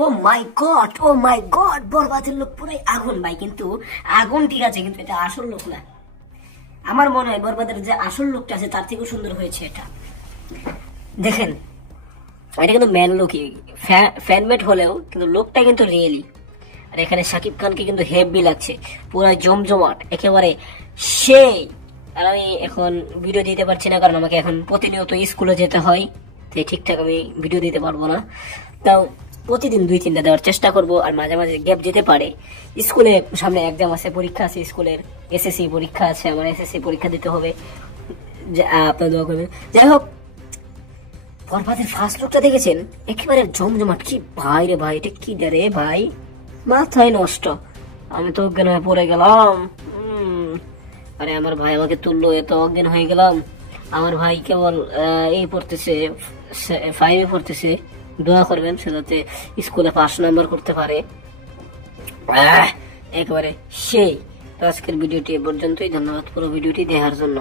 ও মাই god, ও মাই god, বরবাদের লোক পুরাই আগুন ভাই। কিন্তু আগুন ঠিক আছে, কিন্তু এটা আসল লোক না। আমার মনে হয় বরবাদের যে আসল লোকটা আছে তার থেকেও সুন্দর হয়েছে এটা। দেখেন, এটা কিন্তু ম্যান লোকই, ফ্যানমেট হলেও কিন্তু লোকটা কিন্তু রিয়েলি। আর এখানে শাকিব খানকে কিন্তু হেভি লাগছে, পুরো জমজমাট একেবারে সেই। আর আমি এখন ভিডিও দিতে পারছি না, কারণ আমাকে এখন প্রতিনিয়ত স্কুলে যেতে হয়, তাই ঠিকঠাক আমি ভিডিও দিতে পারবো না। তাও প্রতিদিন 2-3টা দেওয়ার চেষ্টা করব। আর মাঝে মাঝে গ্যাপ যেতে পারে, স্কুলে সামনে এক্সাম আছে, পরীক্ষা আছে, স্কুলের এসএসসি পরীক্ষা আছে, আমার এসএসসি পরীক্ষা দিতে হবে, আপনার দোয়া করবেন। যাই হোক, বরবাদের ফার্স্ট লুকটা দেখেছেন, একেবারে জমজমাট। কি ভাই রে ভাই, এটা কি রে ভাই, মাথায় নষ্ট। আমি তো অজ্ঞান হয়ে পড়ে গেলাম। আরে আমার ভাই আমাকে তুললো, এত অজ্ঞান হয়ে গেলাম। আমার ভাই কেবল এই পড়তেছে, 5-এ পড়তেছে। দোয়া করবেন সে যাতে স্কুলে 5 নাম্বার করতে পারে। একেবারে সেই। তো আজকের ভিডিওটি এ পর্যন্তই। ধন্যবাদ পুরো ভিডিওটি দেখার জন্য।